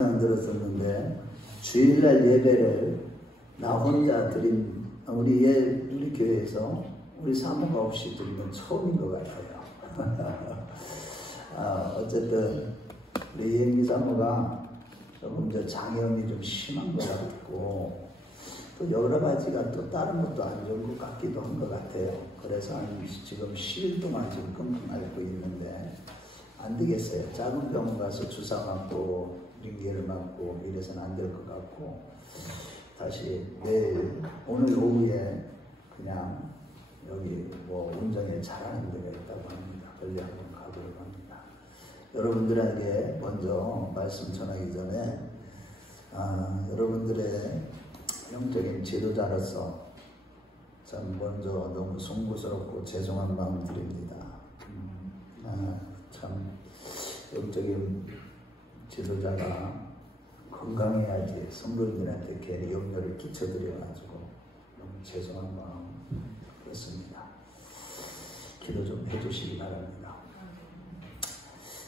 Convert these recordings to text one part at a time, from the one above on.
안 들었었는데 주일날 예배를 나 혼자 드린 우리 교회에서 우리 사모가 없이 드린 건 처음인 것 같아요. 어쨌든 우리 이행기 사모가 조금 장염이 좀 심한 것 같고 또 여러 가지가 또 다른 것도 안 좋은 것 같기도 한 것 같아요. 그래서 지금 10일 동안 지금 끙끙 앓고 있는데 안 되겠어요. 작은 병원 가서 주사 맞고 링기를 맞고 이래서는 안 될 것 같고 다시 내일 오늘 오후에 그냥 여기 운정에 잘하는 데가 있다고 합니다. 거기 한번 가보려고 합니다. 여러분들에게 먼저 말씀 전하기 전에 여러분들의 영적인 지도자로서 참 먼저 너무 송구스럽고 죄송한 마음 드립니다. 참 영적인 지도자가 건강해야지 성도님들한테 괜히 염려를 끼쳐드려가지고 너무 죄송한 마음 그렇습니다. 기도 좀 해주시기 바랍니다.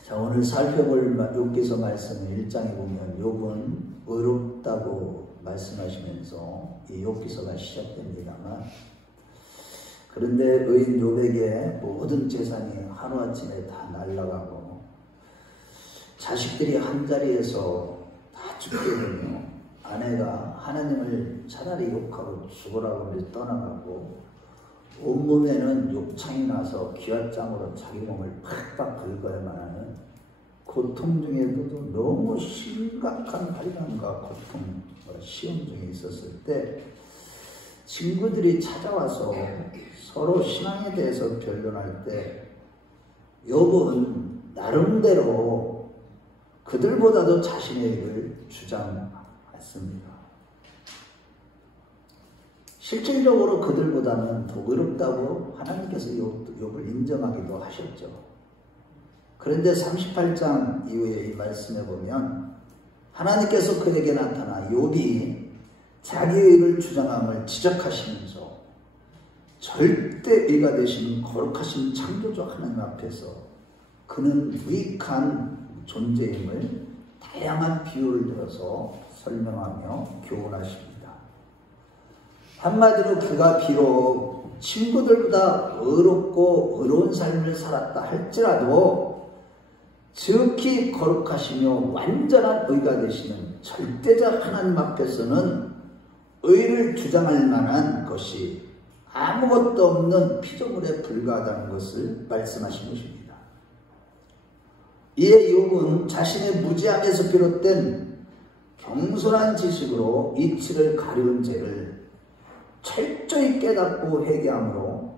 자, 오늘 살펴볼 욥기서 말씀 1장에 보면 욥은 의롭다고 말씀하시면서 이 욥기서가 시작됩니다만, 그런데 의인 욥에게 모든 재산이 하루아침에 다 날아가고 자식들이 한자리에서 다 죽게 되며 아내가 하나님을 차라리 욕하고 죽으라고 떠나가고 온몸에는 욕창이 나서 기왓장으로 자기 몸을 팍팍 긁어야만 하는 고통 중에도 너무 심각한 발견과 고통, 시험 중에 있었을 때 친구들이 찾아와서 서로 신앙에 대해서 변론할 때 욥은 나름대로 그들보다도 자신의 일을 주장했습니다. 실질적으로 그들보다는 더 의롭다고 하나님께서 욥을 인정하기도 하셨죠. 그런데 38장 이후에 이 말씀에 보면 하나님께서 그에게 나타나 욥이 자기의 일을 주장함을 지적하시면서 절대의가 되시는 거룩하신 창조주 하나님 앞에서 그는 유익한 존재임을 다양한 비유를 들어서 설명하며 교훈하십니다. 한마디로 그가 비록 친구들보다 의롭고 의로운 삶을 살았다 할지라도 즉히 거룩하시며 완전한 의가 되시는 절대자 하나님 앞에서는 의를 주장할 만한 것이 아무것도 없는 피조물에 불과하다는 것을 말씀하신 것입니다. 이에 욥은 자신의 무지함에서 비롯된 겸손한 지식으로 이치를 가려운 죄를 철저히 깨닫고 회개함으로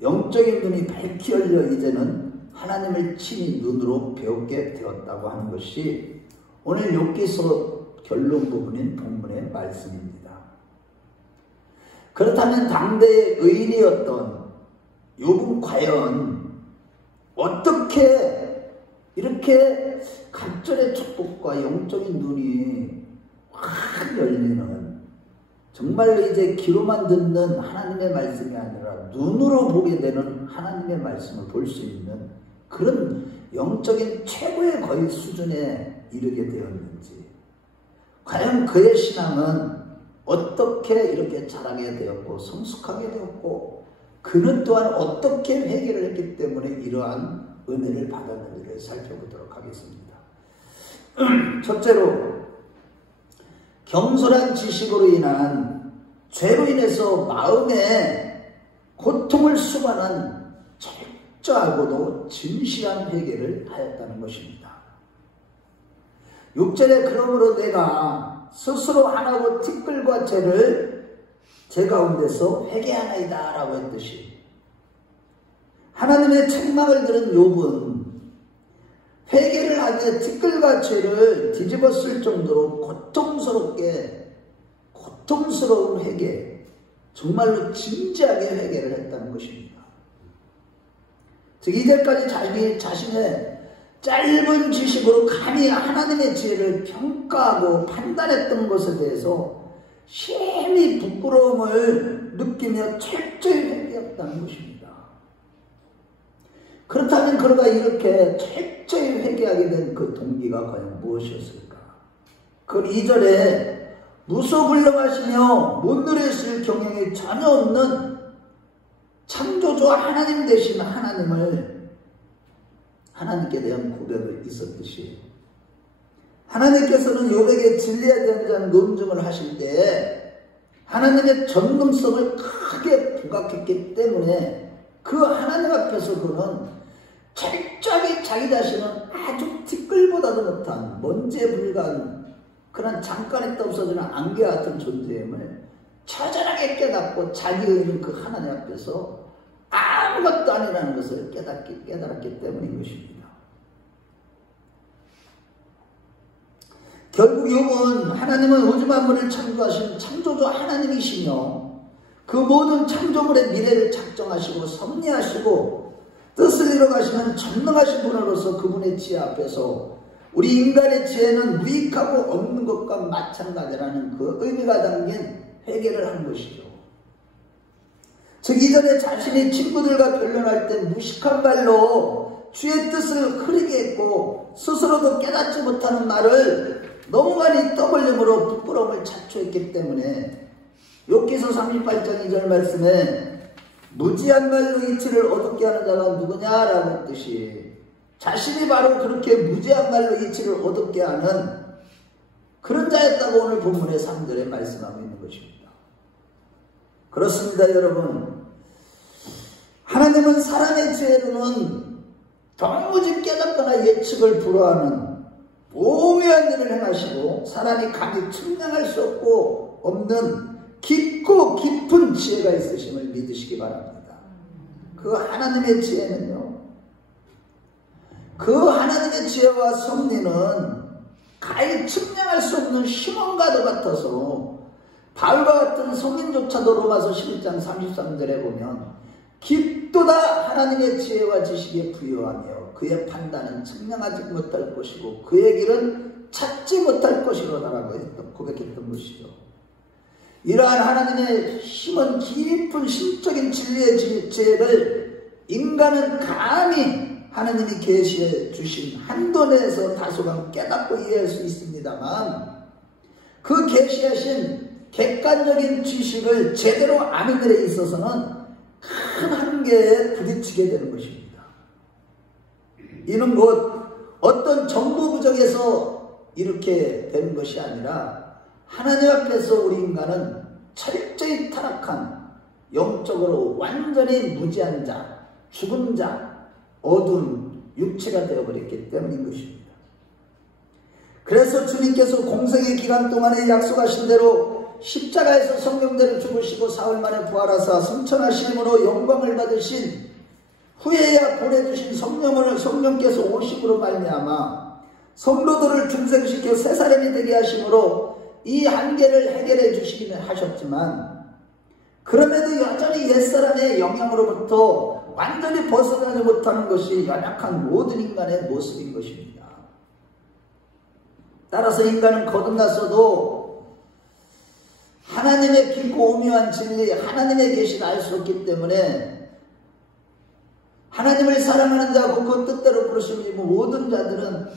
영적인 눈이 밝히 열려 이제는 하나님을 친히 눈으로 배우게 되었다고 하는 것이 오늘 욥기서 결론 부분인 본문의 말씀입니다. 그렇다면 당대의 의인이었던 욥은 과연 어떻게 이렇게 갑절의 축복과 영적인 눈이 확 열리는, 정말로 이제 귀로만 듣는 하나님의 말씀이 아니라 눈으로 보게 되는 하나님의 말씀을 볼 수 있는 그런 영적인 최고의 거의 수준에 이르게 되었는지, 과연 그의 신앙은 어떻게 이렇게 자라게 되었고 성숙하게 되었고 그는 또한 어떻게 회개를 했기 때문에 이러한 은혜를 받았는지를 살펴보도록 하겠습니다. 첫째로, 겸손한 지식으로 인한 죄로 인해서 마음에 고통을 수반한 철저하고도 진실한 회개를 하였다는 것입니다. 6절에 그러므로 내가 스스로 하나고 티끌과 죄를 제 가운데서 회개하나이다 라고 했듯이 하나님의 책망을 들은 욥은 회개를 하되 티끌과 죄를 뒤집어 쓸 정도로 고통스러운 회개, 정말로 진지하게 회개를 했다는 것입니다. 즉 이제까지 자신의 짧은 지식으로 감히 하나님의 지혜를 평가하고 판단했던 것에 대해서 심히 부끄러움을 느끼며 철저히 회개했다는 것입니다. 그렇다면 그가 이렇게 철저히 회개하게 된 그 동기가 과연 무엇이었을까? 그 2절에 무소불능하시며 못 누리실 경영이 전혀 없는 창조주 하나님 되신 하나님께 대한 고백이 있었듯이 하나님께서는 욥에게 진리에 대한 논증을 하실 때 하나님의 전능성을 크게 부각했기 때문에 그 하나님 앞에서 그는 철저하게 자기 자신은 아주 티끌보다도 못한 먼지에 불과한 그런 잠깐 있다 없어지는 안개 같은 존재임을 처절하게 깨닫고 자기의 있는 그 하나님 앞에서 아무것도 아니라는 것을 깨달았기 때문인 것입니다. 결국 욥은 하나님은 우주 만물을 창조하신 창조주 하나님이시며 그 모든 창조물의 미래를 작정하시고 섭리하시고 뜻을 이뤄가시는 전능하신 분으로서 그분의 지혜 앞에서 우리 인간의 지혜는 무익하고 없는 것과 마찬가지라는 그 의미가 담긴 회개를 한 것이죠. 즉 이전에 자신이 친구들과 변론할 때 무식한 말로 주의 뜻을 흐리게 했고 스스로도 깨닫지 못하는 말을 너무 많이 떠벌림으로 부끄러움을 자초했기 때문에 욥기서 38장 2절 말씀에 무지한 말로 이치를 어둡게 하는 자가 누구냐라고 했듯이 자신이 바로 그렇게 무지한 말로 이치를 어둡게 하는 그런 자였다고 오늘 본문의 3절에 말씀하고 있는 것입니다. 그렇습니다, 여러분. 하나님은 사람의 지혜로는 도무지 깨닫거나 예측을 불허하는 오묘한 일을 행하시고 사람이 감히 측량할 수 없는 깊고 깊은 지혜가 있으심을 믿으시기 바랍니다. 그 하나님의 지혜는요, 그 하나님의 지혜와 섭리는 가히 측량할 수 없는 힘원과도 같아서 바울과 같은 성인조차도 로마서 11장 33절에 보면 깊도다 하나님의 지혜와 지식에 부유하며 그의 판단은 측량하지 못할 것이고 그의 길은 찾지 못할 것이로다라고 고백했던 것이죠. 이러한 하나님의 힘은 깊은 신적인 진리의 지혜를 인간은 감히 하나님이 계시해 주신 한도 내에서 다소간 깨닫고 이해할 수 있습니다만 그 계시하신 객관적인 지식을 제대로 아는 데에 있어서는 큰 한계에 부딪히게 되는 것입니다. 이는 곧 어떤 정보 부족에서 이렇게 되는 것이 아니라 하나님 앞에서 우리 인간은 철저히 타락한 영적으로 완전히 무지한 자, 죽은 자, 어두운 육체가 되어버렸기 때문인 것입니다. 그래서 주님께서 공생의 기간 동안에 약속하신 대로 십자가에서 성령대로 죽으시고 사흘 만에 부활하사 승천하심으로 영광을 받으신 후에야 보내주신 성령께서 오심으로 말미암아 성도들을 중생시켜 새 사람이 되게 하심으로 이 한계를 해결해 주시기는 하셨지만 그럼에도 여전히 옛사람의 영향으로부터 완전히 벗어나지 못하는 것이 연약한 모든 인간의 모습인 것입니다. 따라서 인간은 거듭났어도 하나님의 깊고 오묘한 진리, 하나님의 계시를 알 수 없기 때문에 하나님을 사랑하는 자고 그 뜻대로 부르신 모든 자들은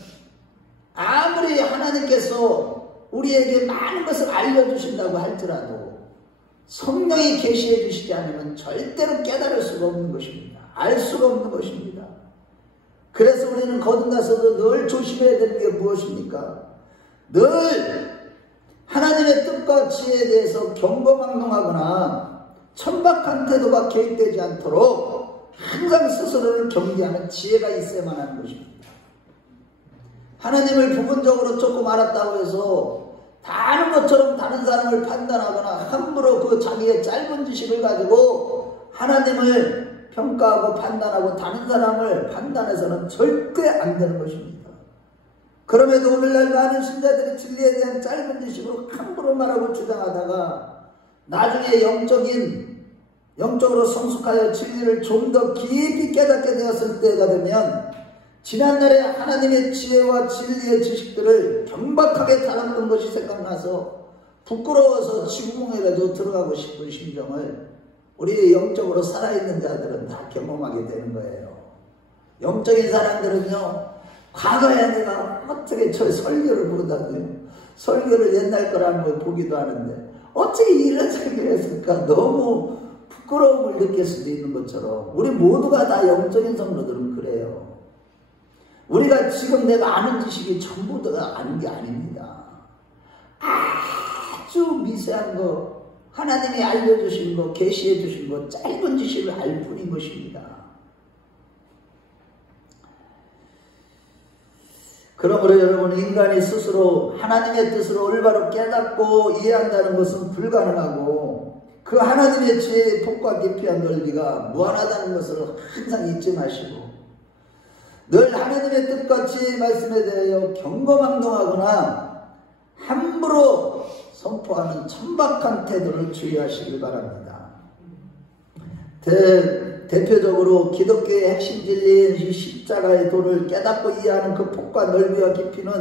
아무리 하나님께서 우리에게 많은 것을 알려주신다고 할지라도 성령이 계시해 주시지 않으면 절대로 깨달을 수가 없는 것입니다. 알 수가 없는 것입니다. 그래서 우리는 거듭나서도 늘 조심해야 되는 게 무엇입니까? 늘 하나님의 뜻과 지혜에 대해서 경거망동하거나 천박한 태도가 개입되지 않도록 항상 스스로를 경계하는 지혜가 있어야만 하는 것입니다. 하나님을 부분적으로 조금 알았다고 해서 다 아는 것처럼 다른 사람을 판단하거나 함부로 그 자기의 짧은 지식을 가지고 하나님을 평가하고 판단하고 다른 사람을 판단해서는 절대 안 되는 것입니다. 그럼에도 오늘날 많은 신자들이 진리에 대한 짧은 지식으로 함부로 말하고 주장하다가 나중에 영적으로 성숙하여 진리를 좀 더 깊이 깨닫게 되었을 때가 되면 지난날에 하나님의 지혜와 진리의 지식들을 경박하게 다뤘던 것이 생각나서 부끄러워서 지구멍에라도 들어가고 싶은 심정을 우리 영적으로 살아있는 자들은 다 경험하게 되는 거예요. 영적인 사람들은요, 과거에 내가 어떻게 저 설교를 부르다고요, 설교를 옛날 거라는 걸 보기도 하는데 어떻게 이런 설교를 했을까? 너무 부끄러움을 느낄 수도 있는 것처럼 우리 모두가 다 영적인 성도들은 그래요. 우리가 지금 내가 아는 지식이 전부 다 아는 게 아닙니다. 아주 미세한 거, 하나님이 알려주신 거, 계시해 주신 거, 짧은 지식을 알 뿐인 것입니다. 그러므로 여러분, 인간이 스스로 하나님의 뜻을 올바로 깨닫고 이해한다는 것은 불가능하고 그 하나님의 지혜의 폭과 깊이한 넓이가 무한하다는 것을 항상 잊지 마시고 늘 하나님의 뜻과 지혜의 말씀에 대하여 경거망동하거나 함부로 선포하는 천박한 태도를 주의하시길 바랍니다. 대표적으로 기독교의 핵심 진리인 이 십자가의 도를 깨닫고 이해하는 그 폭과 넓이와 깊이는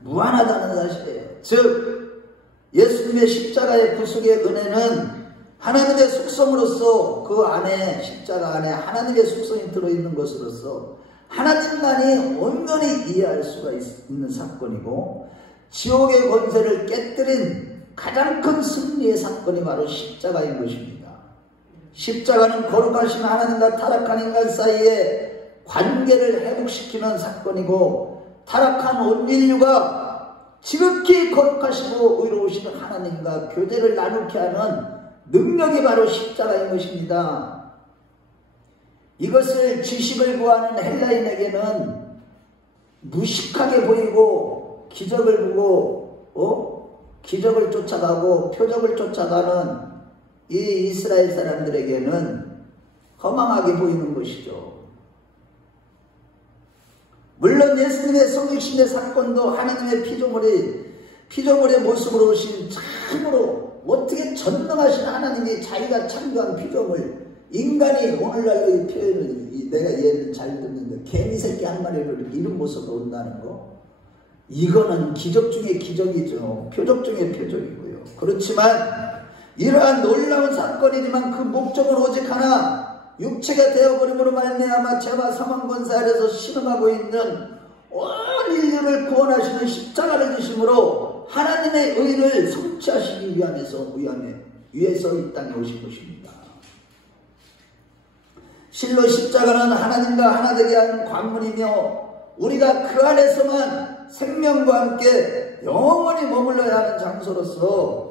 무한하다는 사실이에요. 즉 예수님의 십자가의 구속의 은혜는 하나님의 속성으로서 그 안에 십자가 안에 하나님의 속성이 들어있는 것으로서 하나님만이 온전히 이해할 수가 있는 사건이고 지옥의 권세를 깨뜨린 가장 큰 승리의 사건이 바로 십자가인 것입니다. 십자가는 거룩하신 하나님과 타락한 인간 사이에 관계를 회복시키는 사건이고 타락한 온 인류가 지극히 거룩하시고 의로우신 하나님과 교제를 나누게 하는 능력이 바로 십자가인 것입니다. 이것을 지식을 구하는 헬라인에게는 무식하게 보이고 기적을 보고 기적을 쫓아가고 표적을 쫓아가는 이 이스라엘 사람들에게는 허망하게 보이는 것이죠. 물론 예수님의 성육신의 사건도 하나님의 피조물의 모습으로 오신 참으로 어떻게 전능하신 하나님이 자기가 창조한 피조물 인간이 오늘날의 표현을 내가 예를 잘 듣는데 개미새끼 한 마리를 이런 모습으로 온다는 거 이거는 기적 중에 기적이죠. 표적 중에 표적이고요. 그렇지만 이러한 놀라운 사건이지만 그 목적은 오직 하나 육체가 되어버림으로 말미암아 죄와 사망 권세 아래서 신음하고 있는 온 인류를 구원하시는 십자가를 지심으로 하나님의 의를 성취하시기 위해서 이 땅에 오신 것입니다. 실로 십자가는 하나님과 하나 되게 하는 관문이며 우리가 그 안에서만 생명과 함께 영원히 머물러야 하는 장소로서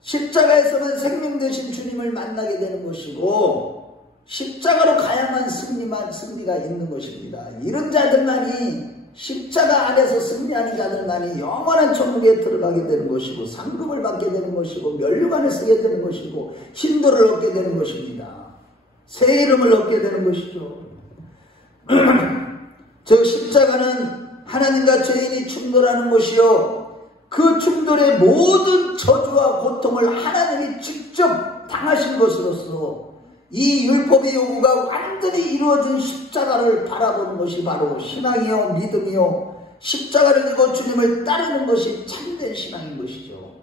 십자가에서는 생명 되신 주님을 만나게 되는 것이고 십자가로 가야만 승리가 있는 것입니다. 이런 자들만이 십자가 안에서 승리하는 자들만이 영원한 천국에 들어가게 되는 것이고 상급을 받게 되는 것이고 면류관을 쓰게 되는 것이고 hin도를 얻게 되는 것입니다. 새 이름을 얻게 되는 것이죠. 즉 십자가는 하나님과 죄인이 충돌하는 것이요 그 충돌의 모든 저주와 고통을 하나님이 직접 당하신 것으로서 이 율법의 요구가 완전히 이루어진 십자가를 바라보는 것이 바로 신앙이요 믿음이요 십자가를 지고 주님을 따르는 것이 참된 신앙인 것이죠.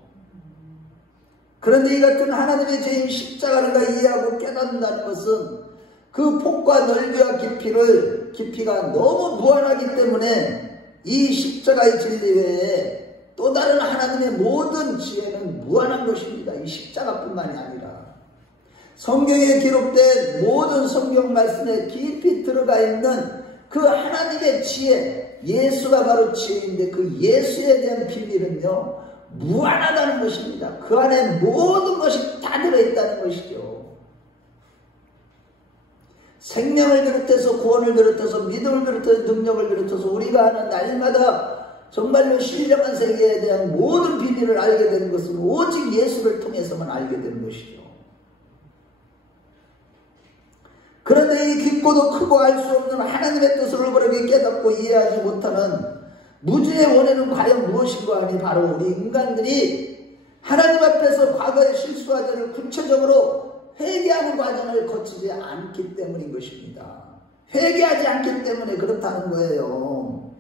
그런데 이 같은 하나님의 죄인 십자가를 이해하고 깨닫는다는 것은 그 폭과 넓이와 깊이가 너무 무한하기 때문에 이 십자가의 진리 외에 또 다른 하나님의 모든 지혜는 무한한 것입니다. 이 십자가뿐만이 아니라 성경에 기록된 모든 성경 말씀에 깊이 들어가 있는 그 하나님의 지혜, 예수가 바로 지혜인데 그 예수에 대한 비밀은요 무한하다는 것입니다. 그 안에 모든 것이 다 들어있다는 것이죠. 생명을 비롯해서 구원을 비롯해서 믿음을 비롯해서 능력을 비롯해서 우리가 하는 날마다 정말로 신령한 세계에 대한 모든 비밀을 알게 되는 것은 오직 예수를 통해서만 알게 되는 것이죠. 그런데 이 깊고도 크고 알 수 없는 하나님의 뜻을 올바르게 깨닫고 이해하지 못하는 무지의 원인은 과연 무엇인가 하니 바로 우리 인간들이 하나님 앞에서 과거의 실수하자를 구체적으로 회개하는 과정을 거치지 않기 때문인 것입니다. 회개하지 않기 때문에 그렇다는 거예요.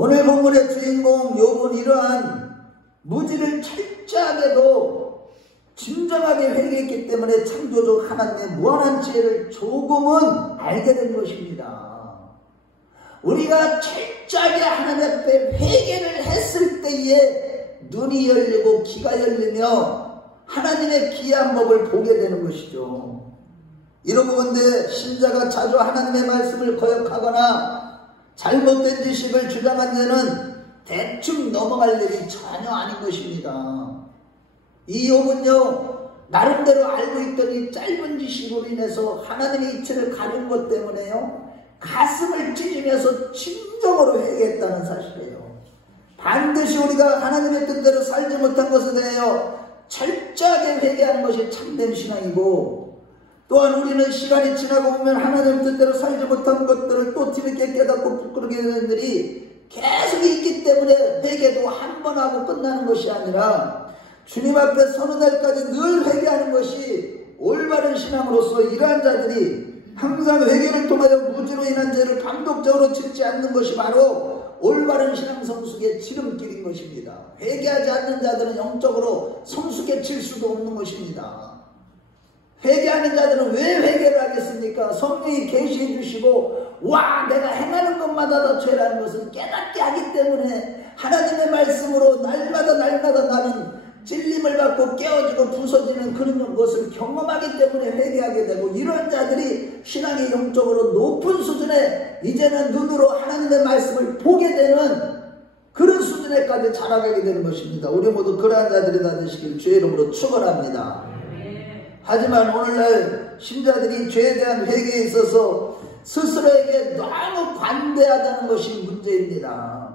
오늘 본문의 주인공 욥은 이러한 무지를 철저하게도 진정하게 회개했기 때문에 창조주 하나님의 무한한 지혜를 조금은 알게 된 것입니다. 우리가 철저하게 하나님 앞에 회개를 했을 때에 눈이 열리고 귀가 열리며 하나님의 귀한 법을 보게 되는 것이죠. 이러고 본데 신자가 자주 하나님의 말씀을 거역하거나 잘못된 지식을 주장한 자는 대충 넘어갈 일이 전혀 아닌 것입니다. 이 욥은요, 나름대로 알고 있던 이 짧은 지식으로 인해서 하나님의 이치를 가진 것 때문에요, 가슴을 찢으면서 진정으로 회개했다는 사실이에요. 반드시 우리가 하나님의 뜻대로 살지 못한 것에 대하여 철저하게 회개하는 것이 참된 신앙이고, 또한 우리는 시간이 지나고 보면 하나님의 뜻대로 살지 못한 것들을 또 뒤늦게 깨닫고 부끄럽게 되는 일이 계속 있기 때문에 회개도 한 번 하고 끝나는 것이 아니라 주님 앞에 서는 날까지 늘 회개하는 것이 올바른 신앙으로서 이러한 자들이 항상 회개를 통하여 무지로 인한 죄를 반복적으로 짓지 않는 것이 바로 올바른 신앙 성숙의 지름길인 것입니다. 회개하지 않는 자들은 영적으로 성숙해질 수도 없는 것입니다. 회개하는 자들은 왜 회개를 하겠습니까? 성령이 계시해 주시고 와, 내가 행하는 것마다 다 죄라는 것을 깨닫게 하기 때문에 하나님의 말씀으로 날마다 나는 찔림을 받고 깨어지고 부서지는 그런 것을 경험하기 때문에 회개하게 되고, 이런 자들이 신앙이 영적으로 높은 수준에 이제는 눈으로 하나님의 말씀을 보게 되는 그런 수준에까지 자라가게 되는 것입니다. 우리 모두 그러한 자들이 다 되시길 주의 이름으로 축원합니다. 하지만 오늘날 신자들이 죄에 대한 회개에 있어서 스스로에게 너무 관대하다는 것이 문제입니다.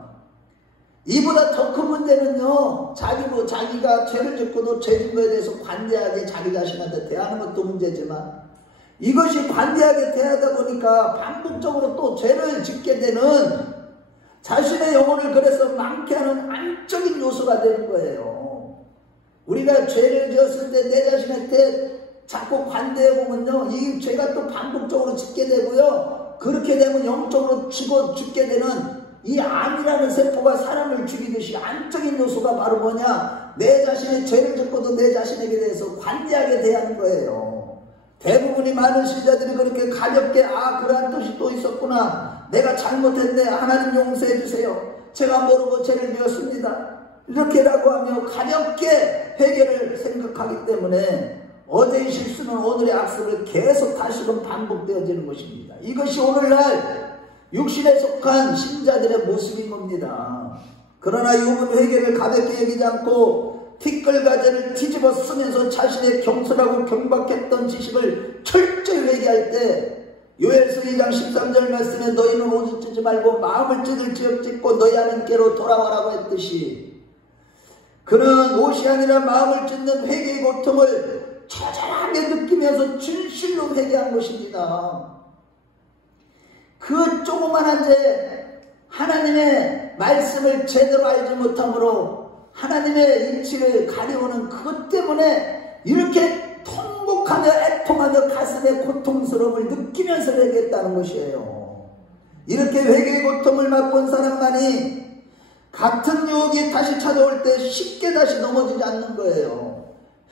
이보다 더 큰 문제는요, 자기가 죄를 짓고도 죄진 것에 대해서 관대하게 자기 자신한테 대하는 것도 문제지만, 이것이 관대하게 대하다 보니까 반복적으로 또 죄를 짓게 되는 자신의 영혼을 그래서 망케 하는 안적인 요소가 되는 거예요. 우리가 죄를 지었을 때 내 자신한테 자꾸 관대해 보면요, 이 죄가 또 반복적으로 짓게 되고요, 그렇게 되면 영적으로 죽게 되는 이 암이라는 세포가 사람을 죽이듯이 안적인 요소가 바로 뭐냐, 내 자신의 죄를 짓고도 내 자신에게 대해서 관대하게 대하는 거예요. 대부분이 많은 신자들이 그렇게 가볍게 그러한 뜻이 또 있었구나, 내가 잘못했네, 하나님 용서해 주세요, 제가 모르고 죄를 지었습니다, 이렇게라고 하며 가볍게 회개를 생각하기 때문에 어제의 실수는 오늘의 악습을 계속 다시금 반복되어지는 것입니다. 이것이 오늘날 육신에 속한 신자들의 모습인 겁니다. 그러나 욥은 회개를 가볍게 여기지 않고 티끌과제를 뒤집어 쓰면서 자신의 경솔하고 경박했던 지식을 철저히 회개할 때, 요엘서 2장 13절 말씀에 너희는 오직 찢지 말고 마음을 찢을 찢고 너희 하나님께로 돌아와라고 했듯이, 그는 옷이 아니라 마음을 찢는 회개의 고통을 처절하게 느끼면서 진실로 회개한 것입니다. 그 조그만한 죄, 하나님의 말씀을 제대로 알지 못함으로 하나님의 인치를 가려오는 그것 때문에 이렇게 통곡하며 애통하며 가슴에 고통스러움을 느끼면서 회개했다는 것이에요. 이렇게 회개의 고통을 맛본 사람만이 같은 유혹이 다시 찾아올 때 쉽게 다시 넘어지지 않는 거예요.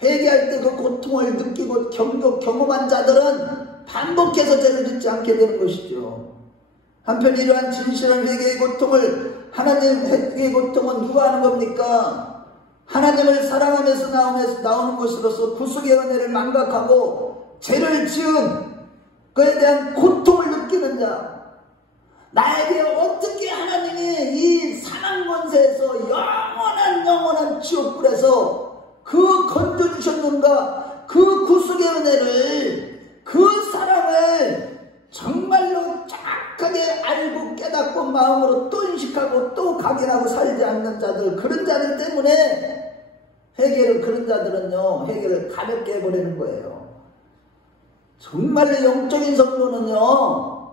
회개할 때 그 고통을 느끼고 경험한 자들은 반복해서 죄를 짓지 않게 되는 것이죠. 한편 이러한 진실한 회개의 고통을, 하나님 회개의 고통은 누가 하는 겁니까? 하나님을 사랑하면서 나오는 것으로서 구속의 은혜를 망각하고 죄를 지은 그에 대한 고통을 느끼는 자, 나에게 어떻게 하나님이 이 사망 권세에서 영원한 지옥불에서 그 건져주셨는가, 그 구속의 은혜를, 그 사랑을 정말로 정확하게 알고 깨닫고 마음으로 또 인식하고 또 각인하고 살지 않는 자들, 그런 자들 때문에 그런 자들은요, 회개를 가볍게 해버리는 거예요. 정말로 영적인 성도는요,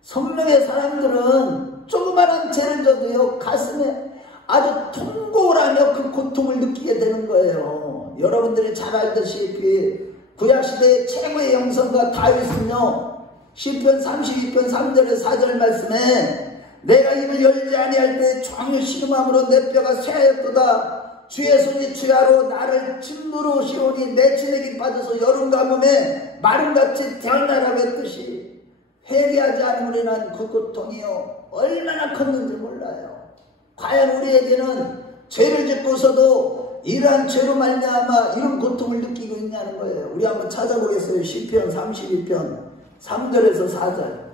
성령의 사람들은 조그마한 죄를 져도요, 가슴에 아주 통곡을 하며 그 고통을 느끼게 되는 거예요. 여러분들이 잘 알다시피 구약시대의 최고의 영성가 다윗은요, 시편 32편 3절에 4절 말씀에 내가 입을 열지 아니할 때 종일 신음함으로 내 뼈가 쇠하였도다. 주의 손이 주야로 나를 짓누르 시오니 내 진액이 빠져서 여름 가뭄에 마름같이 태어나라고 했듯이, 회개하지 않으면 그 고통이요 얼마나 컸는지 몰라요. 과연 우리에게는 죄를 짓고서도 이러한 죄로 말미암아 이런 고통을 느끼고 있냐는 거예요. 우리 한번 찾아보겠어요. 시편 32편 3절에서 4절.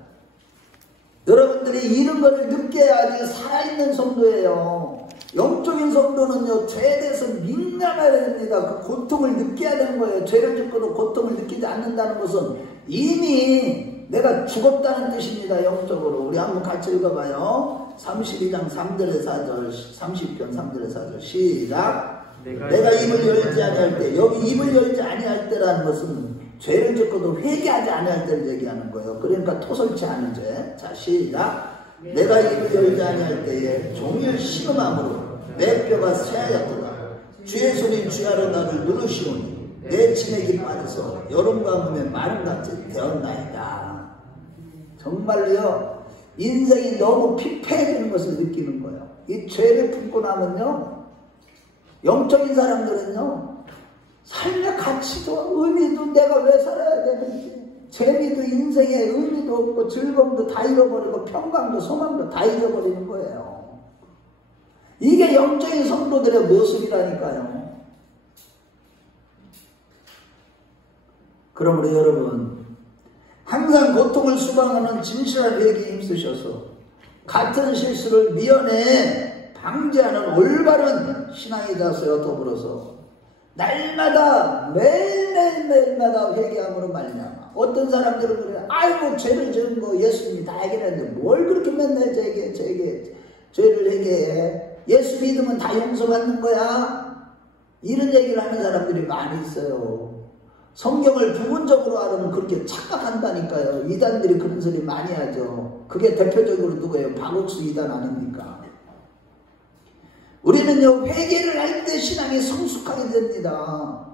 여러분들이 이런 것을 느껴야지 살아있는 성도예요. 영적인 성도는요, 죄에 대해서 민감해야 됩니다. 그 고통을 느껴야 되는 거예요. 죄를 짓고도 고통을 느끼지 않는다는 것은 이미 내가 죽었다는 뜻입니다. 영적으로. 우리 한번 같이 읽어봐요. 32장 3절에 4절, 30편 3절에 4절. 시작. 내가 입을 열지 아니할 때, 여기 입을 열지 아니할 때라는 것은 죄를 짓고도 회개하지 아니할 때를 얘기하는 거예요. 그러니까 토설치 않은 죄. 자, 시작. 내가 입을 열지 아니할 때에 종일 신음함으로 내 뼈가 쇠하였도다. 주의 손이 주야로 나를 누르시오니 내 치맥이 빠져서 여름과 봄에 마름같이 되었나이다. 정말로요, 인생이 너무 피폐해지는 것을 느끼는 거예요. 이 죄를 품고 나면요, 영적인 사람들은요, 삶의 가치도 의미도 내가 왜 살아야 되는지, 재미도 인생의 의미도 없고 즐거움도 다 잃어버리고 평강도 소망도 다 잃어버리는 거예요. 이게 영적인 성도들의 모습이라니까요. 그러므로 여러분, 항상 고통을 수방하는 진실한 회개에 힘쓰셔서 같은 실수를 미연에 방지하는 올바른 신앙이 되어서요, 더불어서 날마다 매일마다 회개함으로 말미암아. 어떤 사람들은 그래요. 아이고 죄를 지은 거 예수님이 다 해결했는데 뭘 그렇게 맨날 죄를 회개해. 예수 믿으면 다 용서받는 거야. 이런 얘기를 하는 사람들이 많이 있어요. 성경을 부분적으로 알으면 그렇게 착각한다니까요. 이단들이 그런 소리 많이 하죠. 그게 대표적으로 누구예요? 박옥수 이단 아닙니까? 우리는요, 회개를 할 때 신앙이 성숙하게 됩니다.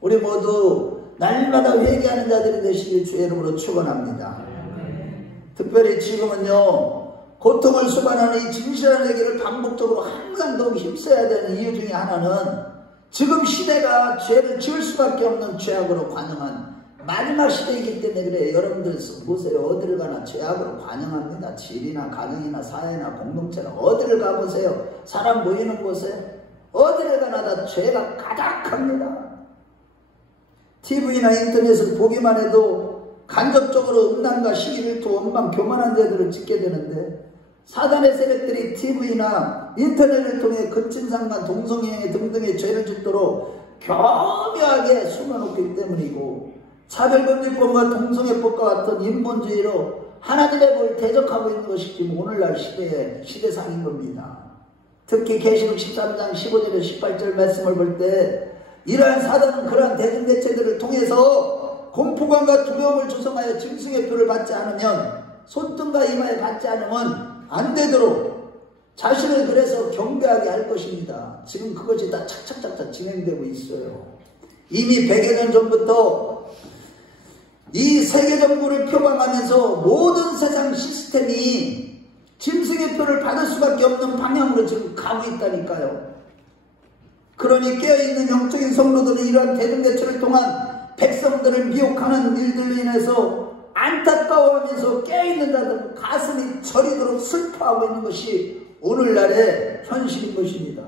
우리 모두 날마다 회개하는 자들이 되시길 주의 이름으로 축원합니다. 특별히 지금은요, 고통을 수반하는 이 진실한 회개를 반복적으로 항상 더욱 힘써야 되는 이유 중에 하나는 지금 시대가 죄를 지을 수밖에 없는 죄악으로 관영한 마지막 시대이기 때문에 그래요. 여러분들 보세요. 어디를 가나 죄악으로 관영합니다. 질이나 가정이나 사회나 공동체나 어디를 가보세요. 사람 모이는 곳에 어디를 가나 다 죄가 가득합니다. TV나 인터넷을 보기만 해도 간접적으로 음란과 시기질투, 원망, 교만한 죄들을 짓게 되는데 사단의 세력들이 TV나 인터넷을 통해 근친상간, 동성애 등등의 죄를 짓도록 교묘하게 숨어놓기 때문이고 차별금지법과 동성애법과 같은 인본주의로 하나님의 법을 대적하고 있는 것이 지금 오늘날 시대의 시대상인 겁니다. 특히 계시록 13장 15절에서 18절 말씀을 볼 때 이러한 사단은 그러한 대중대체들을 통해서 공포감과 두려움을 조성하여 짐승의 표를 받지 않으면 손등과 이마에 받지 않으면 안 되도록 자신을 그래서 경배하게 할 것입니다. 지금 그것이 다 착착착착 진행되고 있어요. 이미 100여 년 전부터 이 세계정부를 표방하면서 모든 세상 시스템이 짐승의 표를 받을 수밖에 없는 방향으로 지금 가고 있다니까요. 그러니 깨어있는 영적인 성도들은 이러한 대중대처를 통한 백성들을 미혹하는 일들로 인해서 안타까워하면서 깨어있는 자들 가슴이 저리도록 슬퍼하고 있는 것이 오늘날의 현실인 것입니다.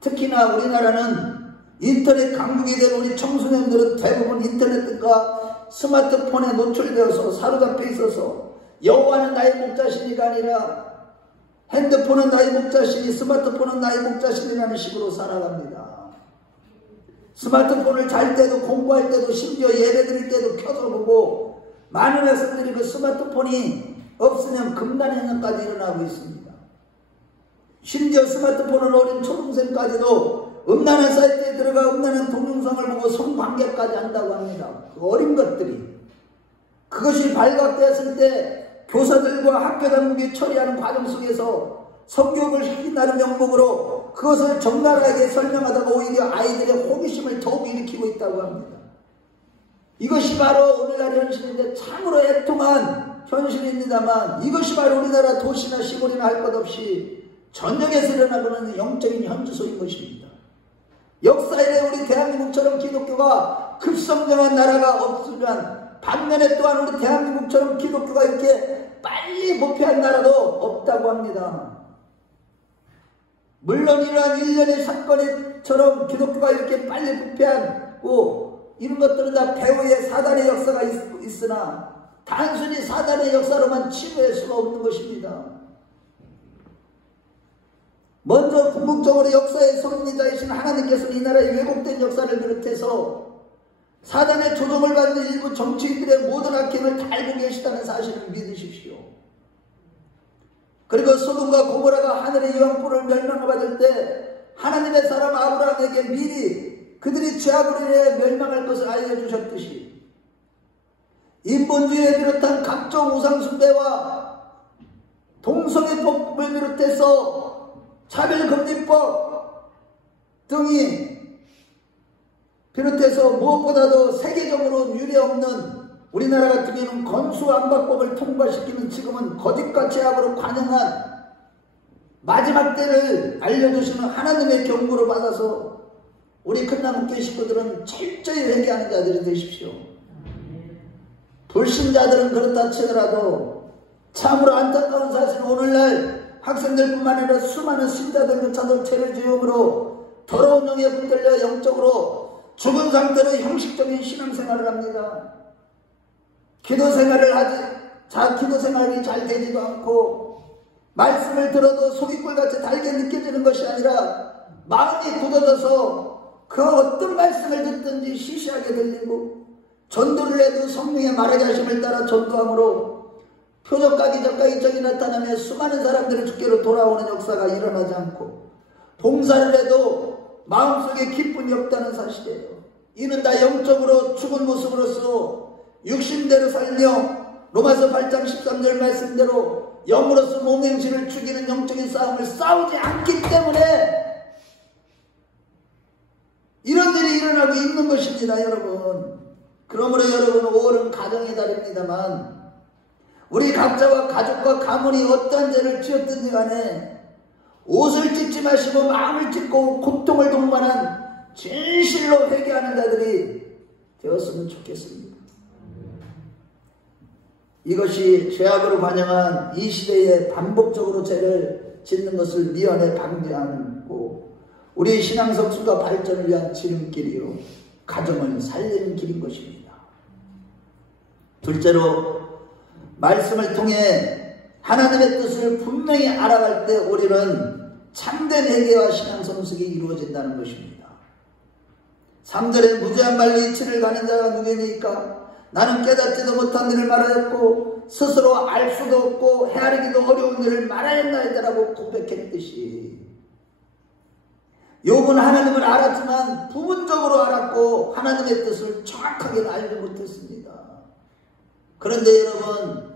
특히나 우리나라는 인터넷 강국이 된 우리 청소년들은 대부분 인터넷과 스마트폰에 노출되어서 사로잡혀 있어서 여호와는 나의 목자시니가 아니라 핸드폰은 나의 목자시니 스마트폰은 나의 목자시니라는 식으로 살아갑니다. 스마트폰을 잘 때도 공부할 때도 심지어 예배 드릴 때도 켜서 보고 많은 학생들이 그 스마트폰이 없으면 금단현상까지 일어나고 있습니다. 심지어 스마트폰을 어린 초등생까지도 음란한 사이트에 들어가 음란한 동영상을 보고 성관계까지 한다고 합니다. 그 어린 것들이. 그것이 발각되었을 때 교사들과 학교 당국이 처리하는 과정 속에서 성교육을 시킨다는 명목으로 그것을 적나라하게 설명하다가 오히려 아이들의 호기심을 더욱 일으키고 있다고 합니다. 이것이 바로 오늘날 현실인데 참으로 애통한 현실입니다만 이것이 바로 우리나라 도시나 시골이나 할 것 없이 전역에서 일어나고 있는 영적인 현주소인 것입니다. 역사에 우리 대한민국처럼 기독교가 급성장한 나라가 없으면 반면에 또한 우리 대한민국처럼 기독교가 이렇게 빨리 부패한 나라도 없다고 합니다. 물론 이러한 일련의 사건처럼 기독교가 이렇게 빨리 부패하고 이런 것들은 다 배후에 사단의 역사가 있으나 단순히 사단의 역사로만 치부할 수가 없는 것입니다. 먼저 궁극적으로 역사의 소립니다이신 하나님께서는 이 나라의 왜곡된 역사를 비롯해서 사단의 조종을 받는 일부 정치인들의 모든 악행을 다 알고 계시다는 사실을 믿으십시오. 그리고 소돔과 고모라가 하늘의 영포를 멸망받을 때 하나님의 사람 아브라함에게 미리 그들이 죄악으로 인해 멸망할 것을 알려주셨듯이 인본주의에 비롯한 각종 우상숭배와 동성애법을 비롯해서 차별금지법 등이 비롯해서 무엇보다도 세계적으로 유례없는 우리나라 같은 경우는 건수안박법을 통과시키는 지금은 거짓과 죄악으로 관영한 마지막 때를 알려주시는 하나님의 경고를 받아서 우리 큰나무교회 식구들은 철저히 회개하는 자들이 되십시오. 불신자들은 그렇다 치더라도 참으로 안타까운 사실은 오늘날 학생들뿐만 아니라 수많은 신자들조차도 죄를 지음으로 더러운 영에 붙들려 영적으로 죽은 상태로 형식적인 신앙생활을 합니다. 기도 생활이 잘 되지도 않고 말씀을 들어도 소깃불같이 달게 느껴지는 것이 아니라 마음이 굳어져서 그 어떤 말씀을 듣든지 시시하게 들리고 전도를 해도 성령의 말하게 하심을 따라 전도함으로 표적과 기적과 이적이 나타나며 수많은 사람들이 주께로 돌아오는 역사가 일어나지 않고 봉사를 해도 마음속에 기쁨이 없다는 사실이에요. 이는 다 영적으로 죽은 모습으로서 육신대로 살며 로마서 8장 13절 말씀대로 영으로서 몸행실을 죽이는 영적인 싸움을 싸우지 않기 때문에 이런 일이 일어나고 있는 것입니다. 여러분. 그러므로 여러분 5월은 가정의 달입니다만 우리 각자와 가족과 가문이 어떠한 죄를 지었든지 간에 옷을 찢지 마시고 마음을 찢고 고통을 동반한 진실로 회개하는 자들이 되었으면 좋겠습니다. 이것이 죄악으로 관영한 이 시대에 반복적으로 죄를 짓는 것을 미연에 방지하고 우리 신앙 성숙과 발전을 위한 지름길이요 가정을 살리는 길인 것입니다. 둘째로 말씀을 통해 하나님의 뜻을 분명히 알아갈 때 우리는 참된 회개와 신앙 성숙이 이루어진다는 것입니다. 3절에 무죄한 말로 이치를 가는 자가 누구니까 나는 깨닫지도 못한 일을 말하였고 스스로 알 수도 없고 헤아리기도 어려운 일을 말하였나이다라고 고백했듯이 욥은 하나님을 알았지만 부분적으로 알았고 하나님의 뜻을 정확하게 알지 못했습니다. 그런데 여러분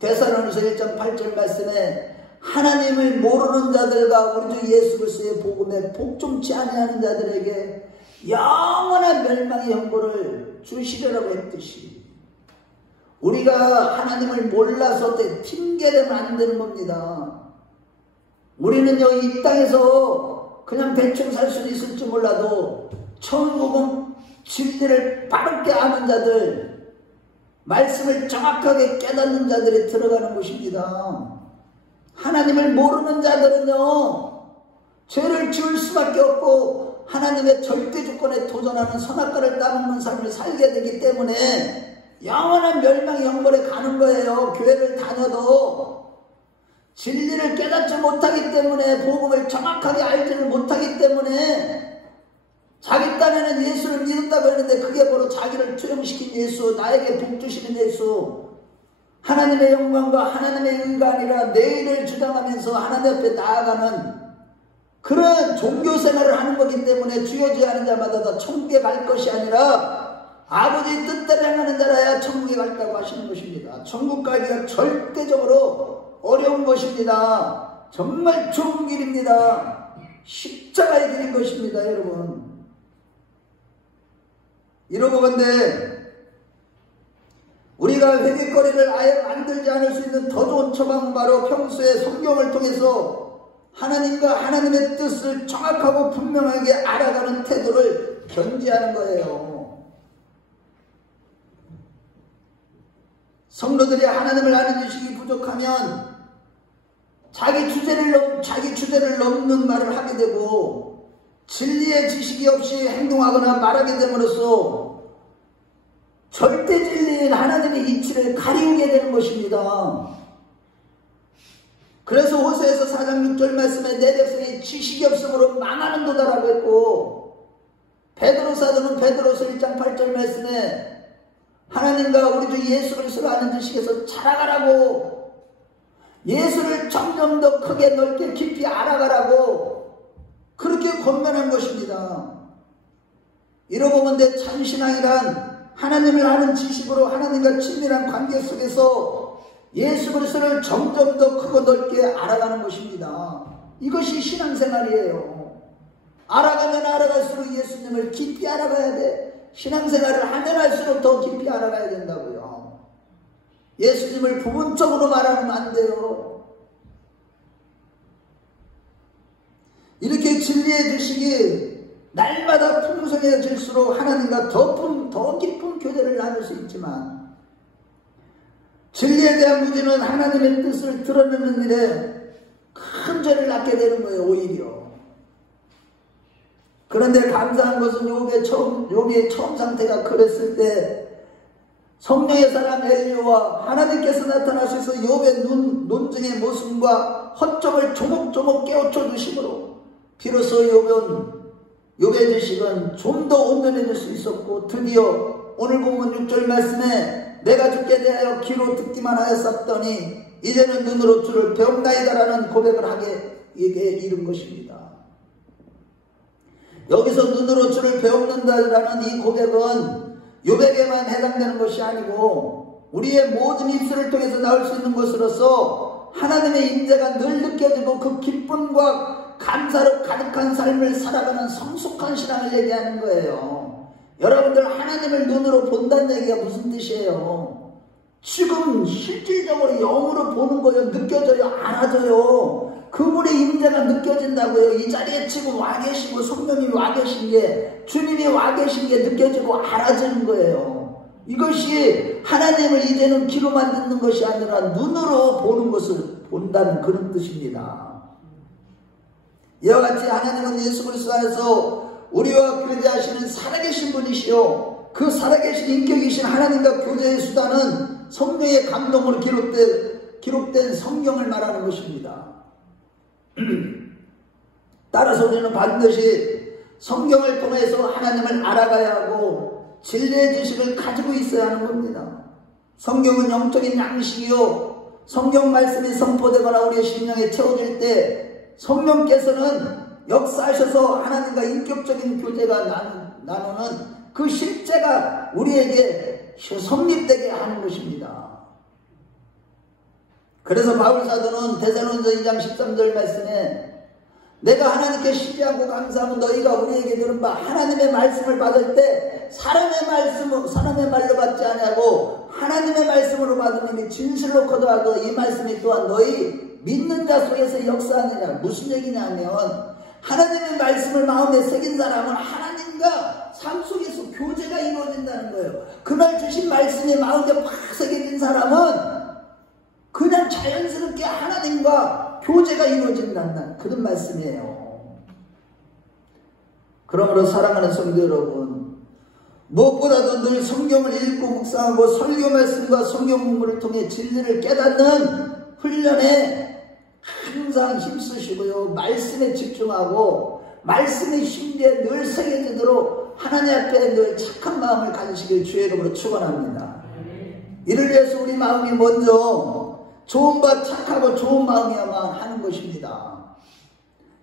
데살로니서 1장 8절 말씀에 하나님을 모르는 자들과 우리 주 예수 그리스도의 복음에 복종치 아니하는 자들에게 영원한 멸망의 형벌을 주시려고 했듯이 우리가 하나님을 몰라서 핑계대면 안 되는 겁니다. 우리는요 이 땅에서 그냥 대충 살 수는 있을지 몰라도 천국은 진리를 바르게 아는 자들 말씀을 정확하게 깨닫는 자들이 들어가는 곳입니다. 하나님을 모르는 자들은요 죄를 지을 수밖에 없고 하나님의 절대 주권에 도전하는 선악과를 따먹는 삶을 살게 되기 때문에 영원한 멸망의 형벌에 가는 거예요. 교회를 다녀도 진리를 깨닫지 못하기 때문에 복음을 정확하게 알지를 못하기 때문에 자기 딴에는 예수를 믿는다고 했는데 그게 바로 자기를 투영시킨 예수, 나에게 복 주시는 예수, 하나님의 영광과 하나님의 의가 아니라 내일을 주장하면서 하나님 앞에 나아가는 그런 종교생활을 하는 거기 때문에 주여주하는 자마다 다 천국에 갈 것이 아니라 아버지의 뜻대로 행하는 자라야 천국에 갈다고 하시는 것입니다. 천국 가기가 절대적으로 어려운 것입니다. 정말 좋은 길입니다. 십자가의 길인 것입니다. 여러분 이러고 본데 우리가 회개거리를 아예 만들지 않을 수 있는 더 좋은 처방은 바로 평소에 성경을 통해서 하나님과 하나님의 뜻을 정확하고 분명하게 알아가는 태도를 견지하는 거예요. 성도들이 하나님을 아는 지식이 부족하면 자기 주제를 넘는 말을 하게 되고 진리의 지식이 없이 행동하거나 말하게 됨으로써 절대 진리인 하나님의 이치를 가리우게 되는 것입니다. 그래서 호세에서 4장 6절 말씀에 내 백성이 지식이 없으므로 망하는도다라고 했고, 베드로 사도는 베드로서 1장 8절 말씀에 하나님과 우리 주 예수 그리스도를 아는 지식에서 자라가라고, 예수를 점점 더 크게 넓게 깊이 알아가라고 그렇게 권면한 것입니다. 이러보면 내 참신앙이란 하나님을 아는 지식으로 하나님과 친밀한 관계 속에서 예수 그리스도를 점점 더 크고 넓게 알아가는 것입니다. 이것이 신앙생활이에요. 알아가면 알아갈수록 예수님을 깊이 알아가야 돼. 신앙생활을 하면 할수록 더 깊이 알아가야 된다고요. 예수님을 부분적으로 말하면 안 돼요. 이렇게 진리의 지식이 날마다 풍성해질수록 하나님과 더 깊은 교제를 나눌 수 있지만, 진리에 대한 무지는 하나님의 뜻을 드러내는 일에 큰 죄를 낳게 되는 거예요, 오히려. 그런데 감사한 것은 욥의 처음 상태가 그랬을 때 성령의 사람 엘리야와 하나님께서 나타나셔서 욥의 논증의 모순과 허점을 조목조목 깨우쳐 주심으로 비로소 욥의 지식은 좀 더 온전해질 수 있었고, 드디어 오늘 본문 6절 말씀에 내가 주께 대하여 귀로 듣기만 하였었더니 이제는 눈으로 주를 배움나이다라는 고백을 하게 이른 것입니다. 여기서 눈으로 주를 배움는다라는 이 고백은 욥에게만 해당되는 것이 아니고 우리의 모든 입술을 통해서 나올 수 있는 것으로서 하나님의 임재가 늘 느껴지고 그 기쁨과 감사로 가득한 삶을 살아가는 성숙한 신앙을 얘기하는 거예요. 여러분들 하나님을 눈으로 본다는 얘기가 무슨 뜻이에요? 지금 실질적으로 영으로 보는 거예요. 느껴져요? 알아져요? 그분의 임재가 느껴진다고요. 이 자리에 지금 와 계시고 성령님이 와 계신 게, 주님이 와 계신 게 느껴지고 알아지는 거예요. 이것이 하나님을 이제는 귀로만 듣는 것이 아니라 눈으로 보는 것을 본다는 그런 뜻입니다. 이와 같이 하나님은 예수 그리스도 안에서 우리와 교제하시는 살아계신 분이시요, 그 살아계신 인격이신 하나님과 교제의 수단은 성령의 감동으로 기록된 성경을 말하는 것입니다. 따라서 우리는 반드시 성경을 통해서 하나님을 알아가야 하고 진리의 지식을 가지고 있어야 하는 겁니다. 성경은 영적인 양식이요, 성경 말씀이 선포되거나 우리의 심령에 채워질 때 성령께서는 역사하셔서 하나님과 인격적인 교제가 나누는 그 실제가 우리에게 성립되게 하는 것입니다. 그래서 바울 사도는 데살로니가서 2장 13절 말씀에 내가 하나님께 시기하고 감사하면 너희가 우리에게 들은 바 하나님의 말씀을 받을 때 사람의 말로 받지 아니하고 하나님의 말씀으로 받으니 진실로 거두어도 이 말씀이 또한 너희 믿는 자 속에서 역사하느냐. 무슨 얘기냐면 하나님의 말씀을 마음에 새긴 사람은 하나님과 삶 속에서 교제가 이루어진다는 거예요. 그날 주신 말씀이 마음에 팍 새겨진 사람은 그냥 자연스럽게 하나님과 교제가 이루어진다는 그런 말씀이에요. 그러므로 사랑하는 성도 여러분, 무엇보다도 늘 성경을 읽고 묵상하고 설교 말씀과 성경 공부를 통해 진리를 깨닫는 훈련에 항상 힘쓰시고요, 말씀에 집중하고 말씀의 심리에 늘 새겨지도록 하나님 앞에 늘 착한 마음을 가지시길 주의 이름으로 축원합니다. 이를 위해서 우리 마음이 먼저 좋은 바 착하고 좋은 마음이야만 하는 것입니다.